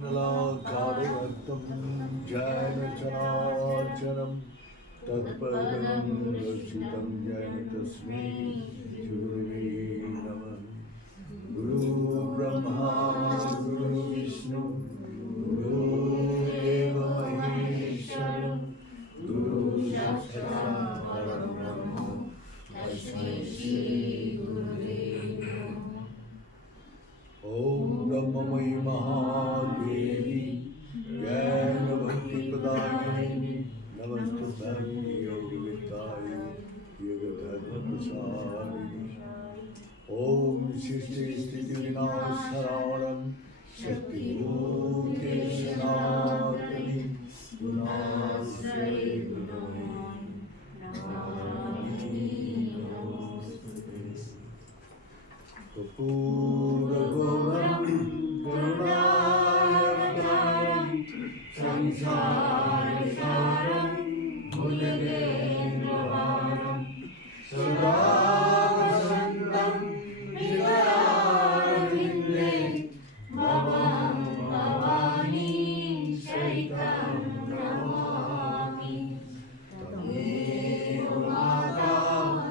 नलाकारवत्तं जैन चराचरं तत्पदं दर्शितं जैन तस्मै गुरुवे नमः। गुरु ब्रह्मा गुरु विष्णु गुरुदेव महेश्वरं गुरु साक्षात् परब्रह्म तस्मै श्री गुरुवे नमः। ओम ब्रह्ममयी महादेवी ज्ञान भक्ति प्रदायिनी नमस्तुभ्यं योगविद्याय योगधर्म प्रसारिणी। ओम सृष्टि स्थिति विनाशारणं शक्तिभूते सनातनी गुणाश्रये गुणवे नमामि नमोस्तुते। कपूरगौरं करुणावतारं संसारसारं भुजगेन्द्रहारं सदा वसन्तं हृदयारविन्दे भवं भवानी सहितं नमामि। तमेव माता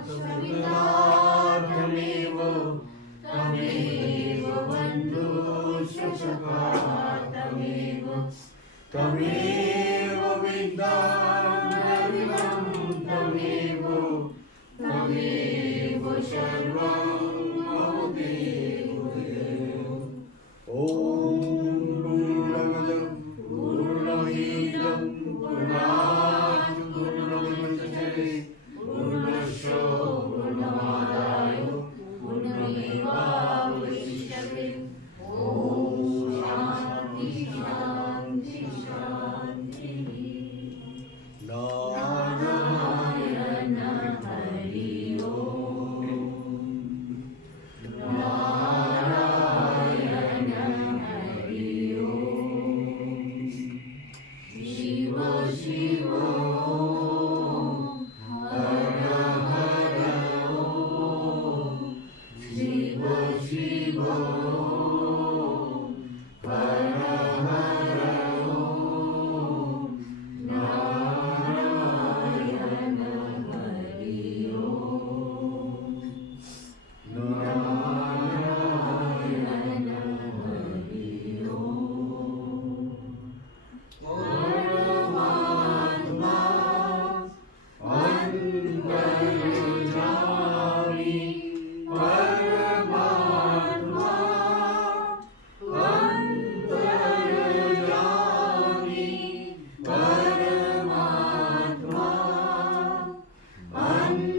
सविता तमेव तमेव बन्धुश्च तमेव विद्याधरं तमेव सर्वं मम देव। ॐ पूर्णमदं पूर्णमिदं पूर्णात् पूर्णमुदच्यते पूर्णस्य पूर्णमादाय पूर्णमेवावशिष्यते। ॐ शान्ति शान्ति शान्तिः। नारायण हरि ओम् नारायण हरि ओम्। शिव शिव हर हर ओम्। शिव शिव हर हर ओम्। नारायण हरि ओम् नारायण हरि ओम्। परमात्मा अन्तर्यामी परमात्मा अन्तर्यामी परमात्मा अन्तर्यामी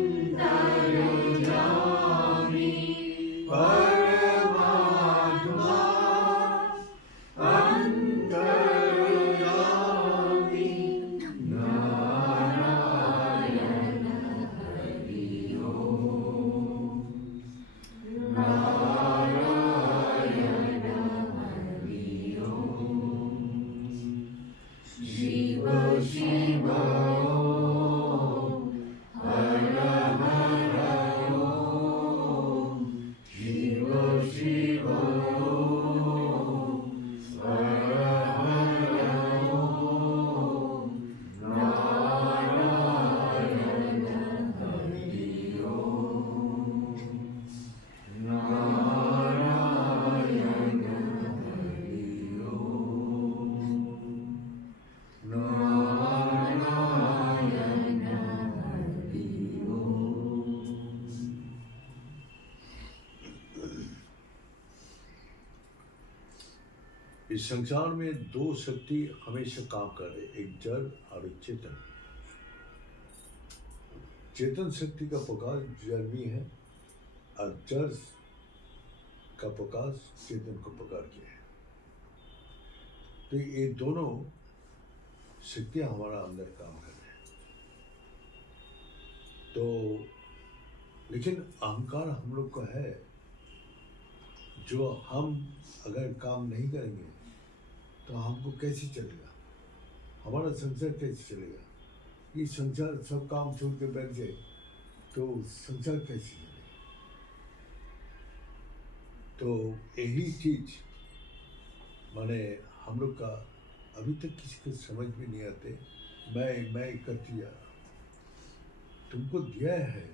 परमात्मा अन्तर्यामी। नारायण हरि ओम् नारायण हरि ओम्। शिव शिव हर हर ओम्। शिव शिव हर हर ओम्। नारायण हरि ओम् नारायण हरि ओम् नारायण हरि ओम्। इस संसार में दो शक्ति हमेशा काम कर रहे, एक जड़ और एक चेतन। चेतन शक्ति का प्रकाश जड़ में है और जड़ का प्रकाश चेतन को पकड़ के है। तो ये दोनों शक्तियां हमारा अंदर काम कर रहे हैं। तो लेकिन अहंकार हम लोग का है, जो हम अगर काम नहीं करेंगे तो हमको कैसे चलेगा, हमारा संसार कैसे चलेगा। ये संसार सब काम छोड़ के बैठ जाए तो संसार कैसे चलेगा। तो यही चीज माने हम लोग का अभी तक किसी को समझ में नहीं आते। मैं करती जा रहा। तुमको दिया है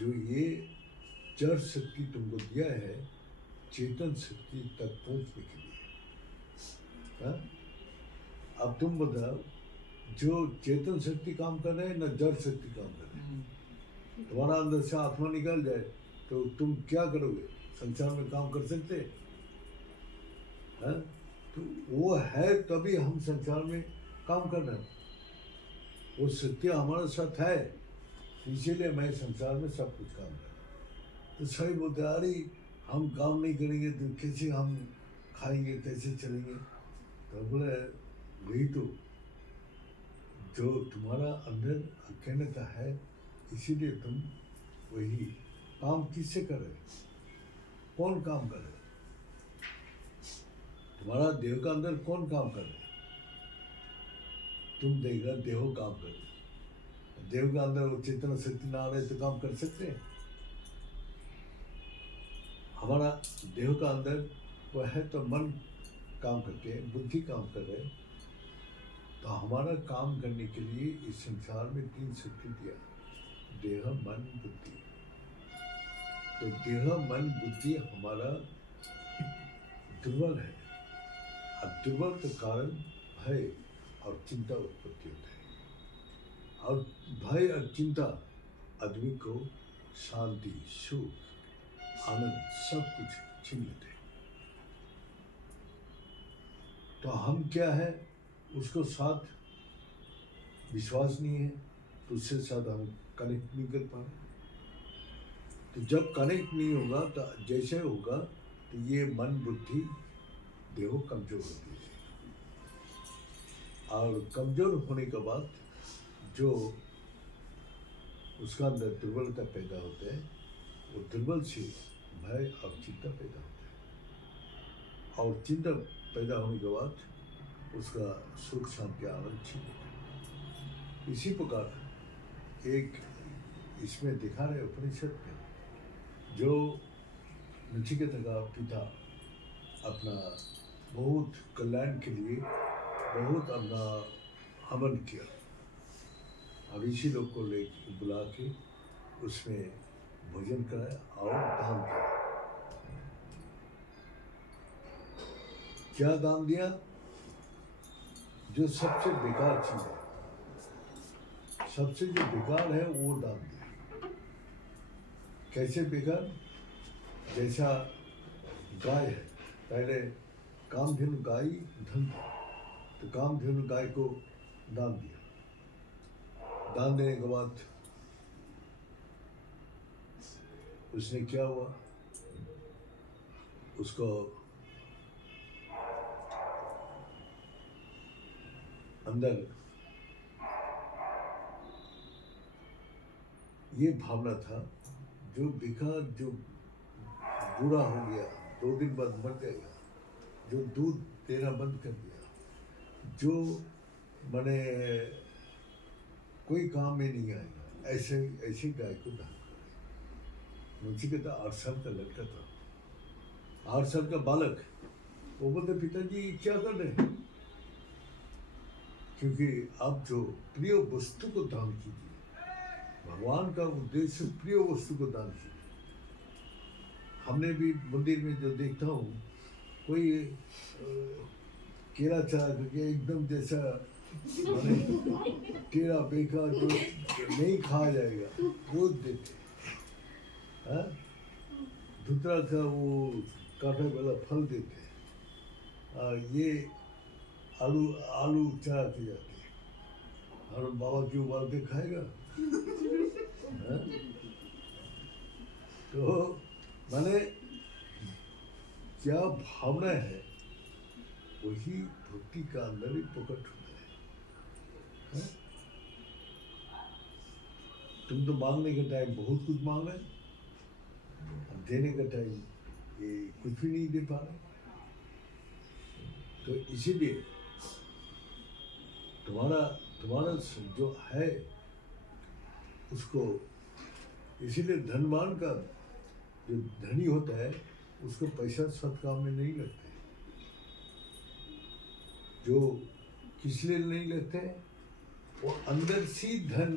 जो ये जड़ शक्ति तुमको दिया है चेतन शक्ति तक पहुंचने के लिए। हाँ? अब तुम बताओ, जो चेतन शक्ति काम कर रहे हैं ना जड़ शक्ति काम कर रहे हैं। तुम्हारा अंदर से आत्मा निकल जाए तो तुम क्या करोगे? संसार में काम कर सकते हैं? तो वो है तभी हम संसार में काम कर रहे हैं। वो सत्य हमारे साथ है, इसीलिए मैं संसार में सब कुछ काम कर रहा हूँ। तो सही बोलते अरे हम काम नहीं करेंगे तो कैसे हम खाएंगे, कैसे चलेंगे? तो बोले वही तो, जो तुम्हारा अंदर अज्ञानता है इसीलिए तुम वही काम किससे कर रहे हो? कौन काम कर रहे हो? तुम्हारा देह का अंदर कौन काम कर रहे हो? तुम देख रहे देहो काम कर रहे हो। देह के अंदर वो चेतना शक्ति ना आ रहे तो काम कर सकते हैं? हमारा देह का अंदर वो है तो मन काम करते हैं, बुद्धि काम कर रहे हैं। तो हमारा काम करने के लिए इस संसार में 3 शक्ति दिया, देह मन बुद्धि। तो देह मन बुद्धि हमारा दुर्बल है, और दुर्बल के कारण भय और चिंता उत्पत्ति होता है। और भय और चिंता आदमी को शांति, सुख, आनंद सब कुछ छीन लेते हैं। तो हम क्या है, उसको साथ विश्वास नहीं है तो उससे साथ हम कनेक्ट नहीं कर पा रहे। तो जब कनेक्ट नहीं होगा तो जैसे होगा तो ये मन बुद्धि देहो कमजोर होती है, और कमजोर होने के बाद जो उसका अंदर दुर्बलता पैदा होता है, वो दुर्बल से भय और चिंता पैदा होता है, और चिंता पैदा होने के बाद उसका सुख शांति आनंद छीन लेता है। इसी प्रकार एक इसमें दिखा रहे उपनिषद में, जो नचिकेता का पिता अपना बहुत कल्याण के लिए बहुत अपना हवन किया, अब इसी लोग को ले बुला के उसमें भोजन कराया और दान किया। क्या दान दिया? जो सबसे बेकार चीज है, सबसे जो बेकार है वो दान दिया। कैसे बेकार? जैसा गाय है, पहले कामधेनु गाय धन था, तो कामधेनु गाय को दान दिया। दान देने के बाद उसने क्या हुआ, उसको अंदर ये भावना था, जो बेकार, जो बुरा हो गया 2 दिन बाद मर जाएगा, जो दूध देना बंद कर दिया, जो माने कोई काम में नहीं आएगा, ऐसे ऐसी गाय को दान करें। मुझे कहता 8 साल का लड़का था, 8 साल का बालक, वो बोलते पिताजी क्या कर रहे हैं? क्योंकि आप जो प्रिय वस्तु को दान कीजिए, भगवान का उद्देश्य प्रिय वस्तु को दान कीजिए। हमने भी मंदिर में जो देखता हूँ, कोई केला चढ़ा करके एकदम जैसा केला बेकार जो नहीं खाया जाएगा वो देते, दूसरा का वो कांटे वाला फल देते हैं, ये आलू चढ़ा के जाते हैं, और बाबा क्यों उबाल के खाएगा? तो माने क्या भावना है वही भक्ति का अंदर ही प्रकट होता है। तुम तो मांगने के टाइम बहुत कुछ मांग रहे, देने का टाइम ये कुछ भी नहीं दे पा रहे। तो इसीलिए तुम्हारा जो है उसको, इसीलिए धनवान का जो धनी होता है उसको पैसा सब काम में नहीं लगते, जो किस लिए नहीं लेते हैं, वो अंदर से धन,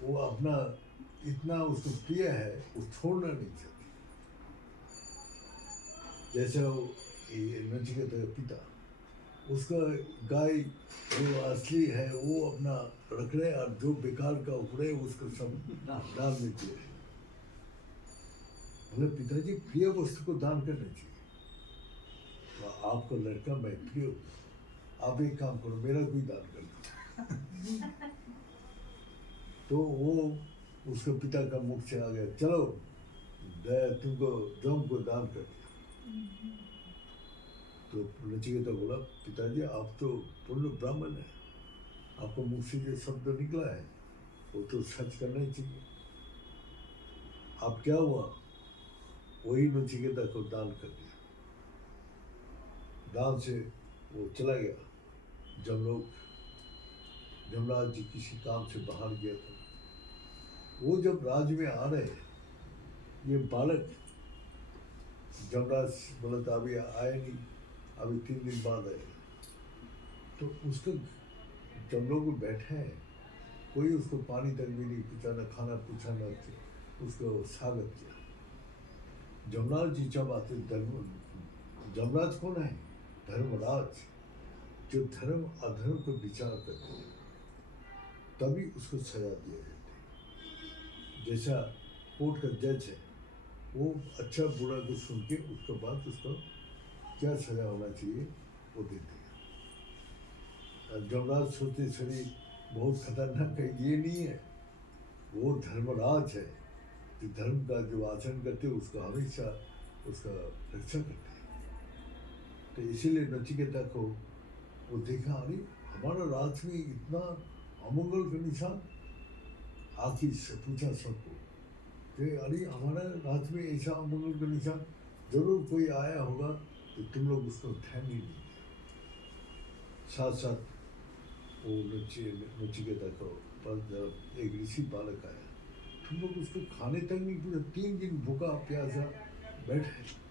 वो अपना इतना उसको प्रिय है, वो छोड़ना नहीं चाहते। जैसे वो नचिकेता का पिता, उसका गाय जो असली है वो अपना रख रहे, और जो बेकार का उखड़े उसको सब दान में दे रहे। बोले पिताजी प्रिय वस्तु को दान करना चाहिए। तो आपका लड़का मैं प्रिय हूँ, आप एक काम करो, मेरा कोई दान कर दो। तो वो उसके पिता का मुख से आ गया, चलो तुमको जम को दान कर दिया। तो नचिकेता बोला पिताजी आप तो पूर्ण ब्राह्मण है, आपको मुख से जो शब्द निकला है वो तो सच करना ही चाहिए। अब क्या हुआ, वही नचिकेता को दान कर दिया। दान से वो चला गया। जब लोग जमराज जी किसी काम से बाहर गया था, वो जब राज्य में आ रहे, ये बालक जमराज बोला था अभी आए नहीं, अभी 3 दिन बाद आए। तो उसको जब लोग बैठे हैं, कोई उसको पानी तक भी नहीं पूछा, न खाना पूछा, न उसको स्वागत किया। जमराज जी जब आते, जमराज कौन है? धर्मराज, जो धर्म अधर्म को विचार करते हैं, तभी उसको सजा दिया जाता है। जैसा कोर्ट का जज है, वो अच्छा बुरा को सुन के उसके बाद उसको क्या सजा होना चाहिए वो देते हैं। जमराज सोचते शरीर बहुत खतरनाक है, ये नहीं है, वो धर्मराज है, जो धर्म का जो आचरण करते हैं उसका हमेशा उसका रक्षा करते हैं। तो इसीलिए नचिकेता को वो देखा, अरे हमारा राज में इतना अमंगल का निशान, आखिर से पूछा सबको कि अरे हमारा राज में ऐसा अमंगल का निशान, जरूर कोई आया होगा, तो तुम लोग उसको ध्यान नहीं देंगे। साथ साथ वो नचिकेता को पर जब एक ऋषि बालक आया, तुम लोग उसको खाने तक नहीं पूछा, 3 दिन भूखा प्यासा बैठे।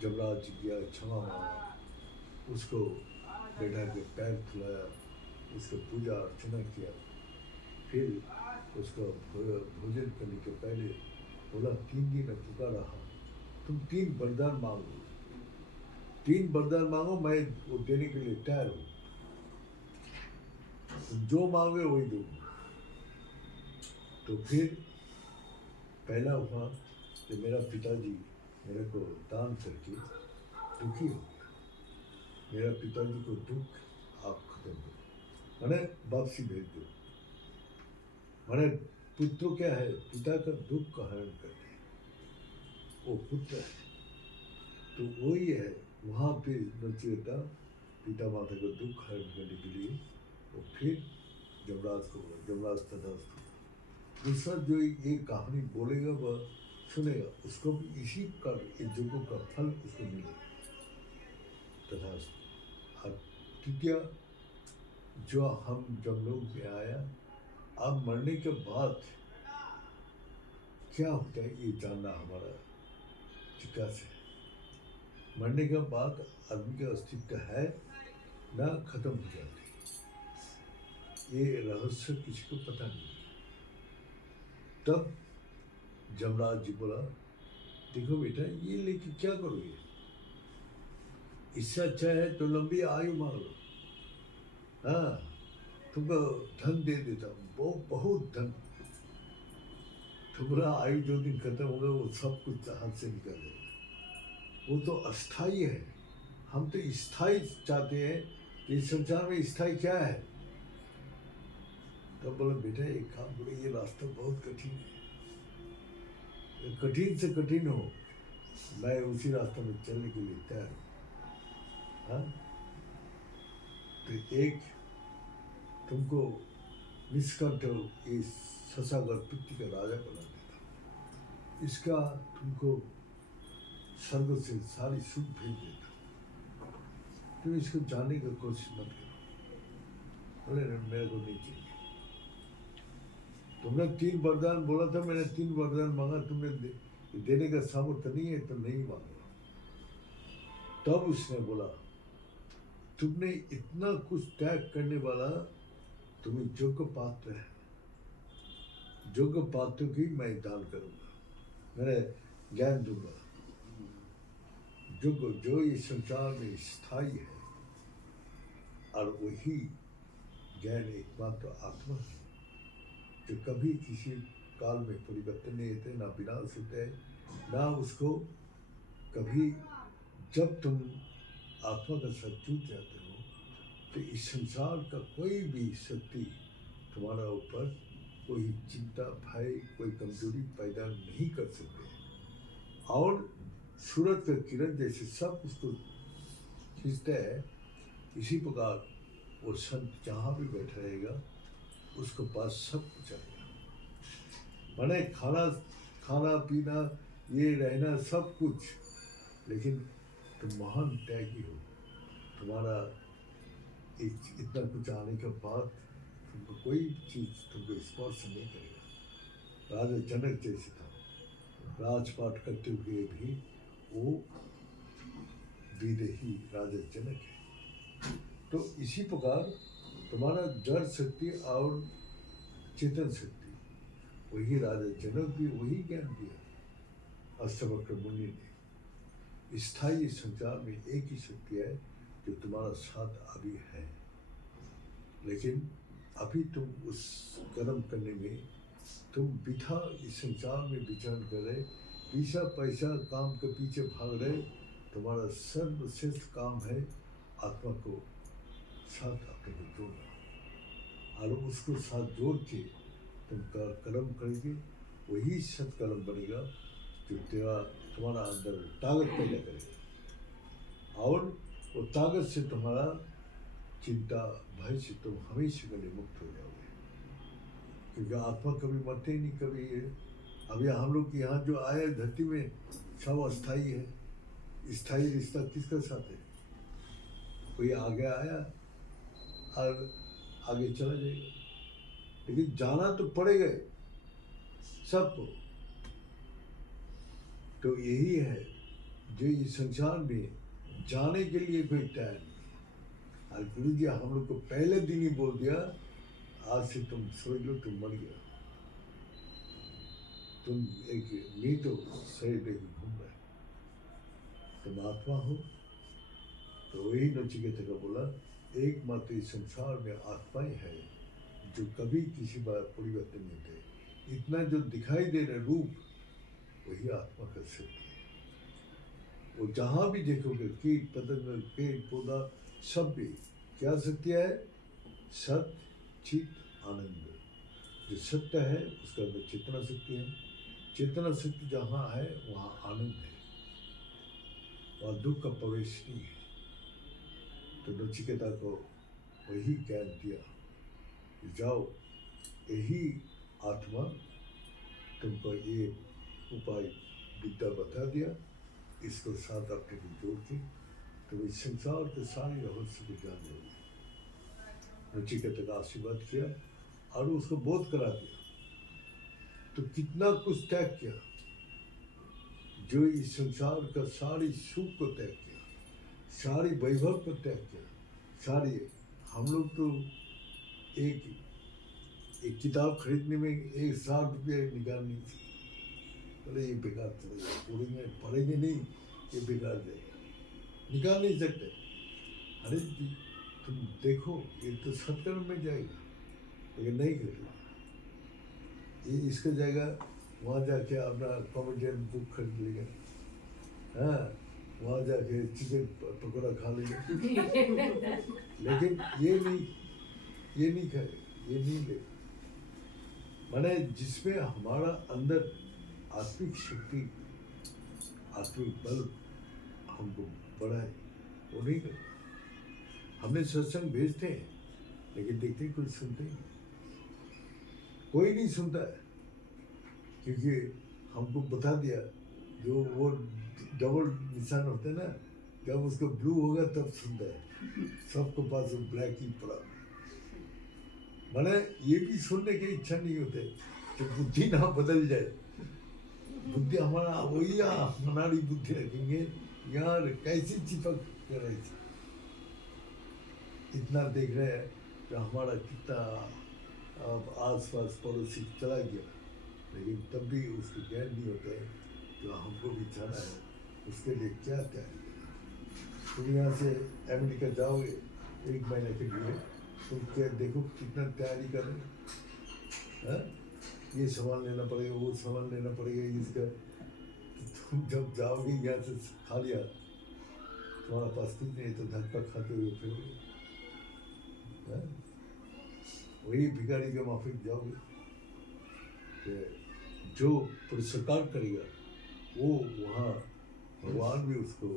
जमराज जी गया, क्षमा मांगा, उसको बैठा के पैर खिलाया, उसको पूजा अर्चना किया, फिर उसका भोजन करने के पहले बोला 3 दिन भूखा रहा, तुम 3 वरदान मांगो, 3 वरदान मांगो, मैं वो देने के लिए तैयार हूँ, तुम जो मांगे वही दूंगा। तो फिर पहला हुआ कि मेरा पिताजी मेरे को दान करके दुखी हो गया, मेरा पिताजी को दुख आप खत्म करो, मैंने वापसी भेज दो। मैंने पुत्र क्या है, पिता का दुख का हरण करते, वो पुत्र है। तो वही है, वहाँ पे नचिकेता पिता माता का दुख हरण करने के लिए वो फिर जमराज को बोला, जमराज तथास्तु। दूसरा जो ये कहानी बोलेगा वह सुनेगा, उसको भी इसी का यज्ञों का फल उसको मिलेगा, तथास्तु। और तृतीय, जो हम जब लोग में आया, अब मरने के बाद क्या होता है ये जानना हमारा जिज्ञासा है। मरने के बाद आदमी का अस्तित्व है ना खत्म हो जाती, ये रहस्य किसी को पता नहीं। तब जमराज जी बोला, देखो बेटा ये लेके क्या करोगे, इससे अच्छा है तो लंबी आयु मांग लो, हाँ तुमको धन दे देता हूँ, बहुत धन। तुम्हारा आयु जो दिन खत्म होगा वो सब कुछ हाथ से निकल जाएगा, वो तो अस्थाई है, हम तो स्थाई चाहते हैं। इस संसार में स्थाई क्या है? तो बोला बेटा एक काम करो, ये रास्ता बहुत कठिन है, कठिन से कठिन हो, मैं उसी रास्ते में चलने के लिए तैयार हूँ। हाँ, तो एक तुमको निष्कंठ इस शशागर पृथ्वी का राजा बना देता, इसका तुमको स्वर्ग से सारी सुख भेज देता, तुम इसको जानने की कोशिश मत करो। बोले मेरे को नहीं चाहिए, तुमने 3 वरदान बोला था, मैंने 3 वरदान मांगा, तुमने देने का सामर्थ्य नहीं है तो नहीं मांगा। तब उसने बोला, तुमने इतना कुछ त्याग करने वाला, तुम्हें योग्य पात्र है, योग्य पात्र की मैं दान करूंगा, मैं ज्ञान दूंगा। जो इस संसार में स्थायी है, और वही ज्ञान एकमात्र आत्मा है, जो कभी किसी काल में परिवर्तन नहीं होते, ना विनाश होते, ना उसको कभी। जब तुम आत्मा का साथ जुट जाते हो, तो इस संसार का कोई भी शक्ति तुम्हारा ऊपर कोई चिंता, भय, कोई कमजोरी पैदा नहीं कर सकते। और सूरज का किरण जैसे सब उसको खींचता है, इसी प्रकार वो संत जहाँ भी बैठा रहेगा, उसके पास सब कुछ आएगा। माने खाना पीना, ये रहना, सब कुछ। लेकिन तुम महान त्यागी हो, तुम्हारा इतना कुछ आने के बाद तुमको कोई चीज़ तुमको स्पर्श नहीं करेगा। राजा जनक जैसे था, राजपाट करते हुए भी वो विदेही राजा जनक है। तो इसी प्रकार तुम्हारा जड़ शक्ति और चेतन शक्ति, वही राजा जनक भी वही ज्ञान दिया अष्टवक्र मुनि ने। स्थायी संसार में एक ही शक्ति है जो तुम्हारा साथ अभी है, लेकिन अभी तुम उस कर्म करने में तुम बिठा इस संसार में विचरण कर रहे, पैसा काम के पीछे भाग रहे। तुम्हारा सर्वश्रेष्ठ काम है आत्मा को साथ अपने को जोड़ना, और उसको साथ जोड़ के तुम कर्म करेंगे, वही सत्कर्म बनेगा जो तुम्हारा अंदर ताकत पैदा करेगा। और वो ताकत से तुम्हारा चिंता, भय से तुम हमेशा के लिए मुक्त हो जाओगे, क्योंकि आत्मा कभी मरते ही नहीं। कभी अभी हम लोग यहाँ जो आए धरती में, सब अस्थाई है। स्थायी रिश्ता किसके साथ है? कोई आगे आया और आगे चला जाएगा, लेकिन जाना तो पड़ेगा सबको। तो यही है जो इस संसार में जाने के लिए कोई तैयार नहीं। और गुरु जी हम लोग को पहले दिन ही बोल दिया, आज से तुम सोच लो तुम मर गया, तुम एक नहीं तो शरीर लेके घूम रहे, तुम आत्मा हो। तो वही नचिकेता का बोला, एकमात्र इस संसार में आत्मा ही है जो कभी किसी बार परिवर्तन नहीं थे। इतना जो दिखाई दे रहा रूप, वही आत्मा का शक्ति है। वो जहाँ भी देखोगे, कीट पतंग, पेड़ पौधा, सब भी क्या शक्ति है? सत चित आनंद। जो सत्य है उसका अंदर चेतना शक्ति है। चेतना शक्ति जहाँ है वहाँ आनंद है, वहाँ दुख का प्रवेश नहीं है। तो नचिकेता को वही ज्ञान दिया, जाओ यही आत्मा तुमको ये उपाय विद्या बता दिया, इसको साथ अपने को जोड़ के तुम इस संसार के सारे रहस्य को जान जाओगे। नचिकेता का आशीर्वाद किया और उसको बोध करा दिया। तो कितना कुछ त्याग किया, जो इस संसार का सारी सुख को त्याग किया, सारी वैभव को त्याग किया, सारी। हम लोग तो एक किताब खरीदने में 60 रुपये निकालनी थी। अरे ये बेकार चलेगा, पढ़ेंगे नहीं, ये बेकार जाएगा, निकाल नहीं सकते। अरे तुम देखो, ये तो सत्कर्म में जाएगा, लेकिन नहीं करेगा। ये इसका जाएगा वहाँ जाके अपना कॉमेडियन बुक खरीद लेगा, हाँ, वहाँ जाके चिकन पकौड़ा खा लेगा, लेकिन ये नहीं खाए, ये नहीं ले। माने जिसमें हमारा अंदर आत्मिक शक्ति, आत्मिक बल हमको बढ़ाए, वो नहीं करता। हमने सत्संग भेजते हैं, लेकिन देखते कोई सुनते ही नहीं, कोई नहीं सुनता है, क्योंकि हमको बता दिया जो वो डबल निशान होते हैं ना, जब उसको ब्लू होगा तब सुनता है, सबके पास ब्लैक ही पड़ा। माने ये भी सुनने की इच्छा नहीं होते कि बुद्धि ना बदल जाए। बुद्धि हमारा वही हमारी बुद्धि रखेंगे, यार कैसी चिपक कर रही थी। इतना देख रहे हैं तो हमारा कितना अब आस-पास पड़ोसी चला गया, लेकिन तब भी उसको ज्ञान नहीं होता है तो हमको भी जाना है, उसके लिए क्या तैयारी करना। तुम यहाँ से अमेरिका जाओगे 1 महीने के लिए, तुम क्या देखो कितना तैयारी कर रहे हो, हाँ? ये सामान लेना पड़ेगा, वो सामान लेना पड़ेगा, इसका तुम जब जाओगे यहाँ से खाली हाथ, तुम्हारा पास कुछ नहीं तो धक्का खाते हुए फिरोगे, हाँ? वही भिखारी के माफिक जाओगे। कि जो पुरस्कार करेगा वो वहाँ भगवान भी उसको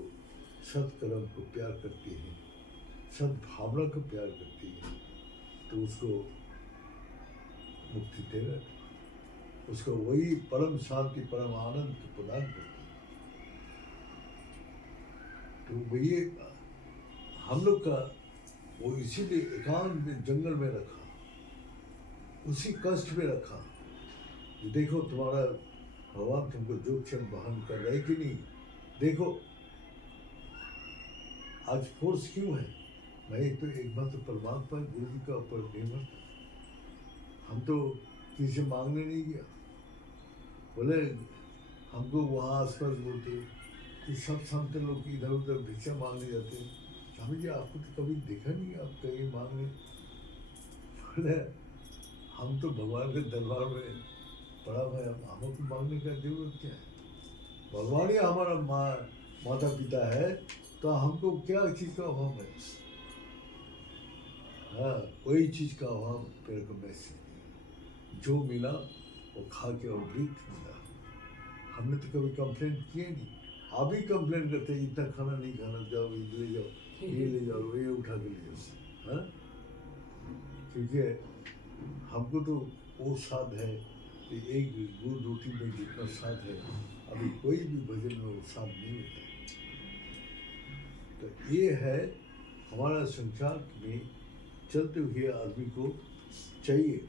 सत्कर्म को प्यार करती है, सद्भावना को प्यार करती है, तो उसको मुक्ति देगा, उसको वही परम शांति परम आनंद को प्रदान करती है। तो वही हम लोग का वो इसीलिए एकांत में जंगल में रखा, उसी कष्ट में रखा। देखो तुम्हारा भगवान तुमको जो क्षण वहन कर रहे कि नहीं, देखो आज फोर्स क्यों है, मैं तो एकमात्र परमात्मा गुरु जी का ऊपर निर्भर था, हम तो किसी से मांगने नहीं गया। बोले हमको वहाँ आसपास बोलते कि सब संत लोग इधर उधर भिक्षा मांगने जाते हैं, स्वामी जी आपको तो कभी देखा नहीं, आप कहीं मांगने। बोले हम तो भगवान के दरबार में पड़ा भाई, हमको मांगने का जरूरत क्या है, भगवान ही हमारा माता पिता है, तो हमको क्या चीज़ का अभाव है। हाँ, कोई चीज़ का अभाव मेरे को महसूस नहीं, जो मिला वो खा के अमृत मिला। हमने तो कभी कंप्लेंट किए नहीं, आप ही कंप्लेंट करते हैं इतना खाना नहीं खाना, जाओ ये ले जाओ, ये ले जाओ, ये उठा के ले जाओ, हाँ? क्योंकि हमको तो वो स्वाद है कि एक गुड़ रोटी में जितना स्वाद है अभी कोई भी भजन में वो स्वाद नहीं होता। तो ये है हमारा संसार में चलते हुए आदमी को चाहिए।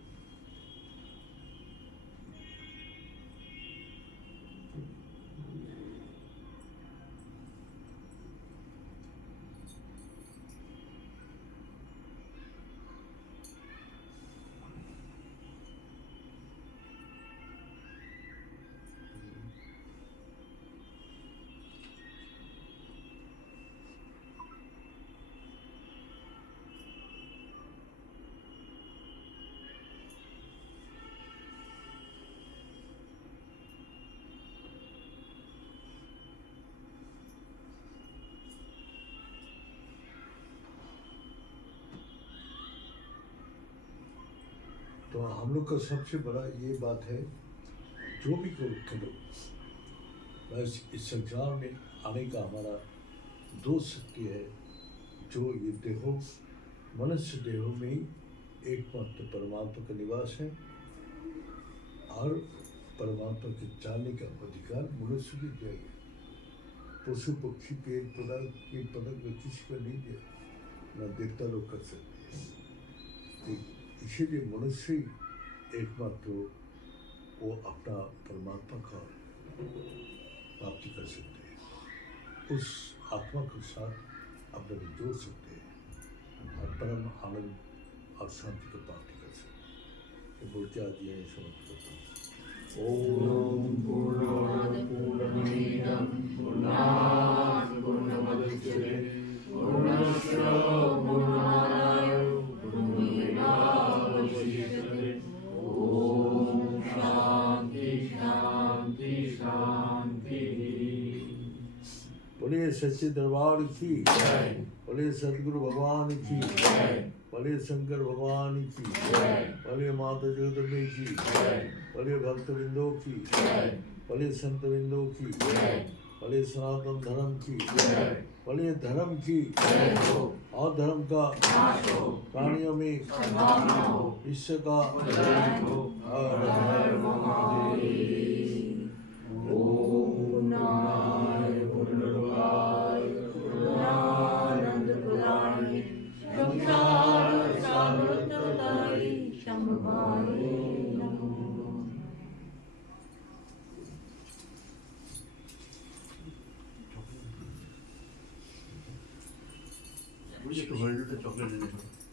तो हम लोग का सबसे बड़ा ये बात है, जो भी करो बस इस संसार में आने का हमारा दो शक्ति है, जो ये देहो मनुष्य देहों में ही एकमात्र परमात्मा का निवास है, और परमात्मा के जानने का अधिकार मनुष्य को दिया गया। पशु पक्षी पेड़ पौधा कीट पतंग में किसी को नहीं दिया, न देवता लोग कर सकते हैं। इसीलिए मनुष्य ही एकमात्र वो अपना परमात्मा का प्राप्ति कर सकते हैं, उस आत्मा के साथ अपने को जोड़ सकते हैं और परम आनंद और शांति को प्राप्ति कर सकते हैं। तो बोलते आज ये समझ करता हूँ। ओम पूर्णात् पूर्णमिदं पूर्णात् पूर्णमुदच्यते पूर्णस्य पूर्णमादाय पूर्णमेवावशिष्यते। ओम शांति शांति शांति। बोलिए सच्चे दरबार की जय, बोलिए सदगुरु भगवान की जय, बोलिए शंकर भगवान की जय, बोलिए माता जगदम्बे की जय, बोलिए भक्त बिंदो की जय, बोलिए संत बिंदो की जय, बोलिए सनातन धर्म की जय, बोलिए धर्म की जय हो, और धर्म का नाश हो, प्राणियों में सद्भावना हो, विश्व का जय हो, और हर महादेव। ओम नारायण पूर्णरूपाय पूर्णानंद प्रदाय संसार सागरतराय शंभवाय नमः। एक वर्ल्ड का चॉकलेट देने को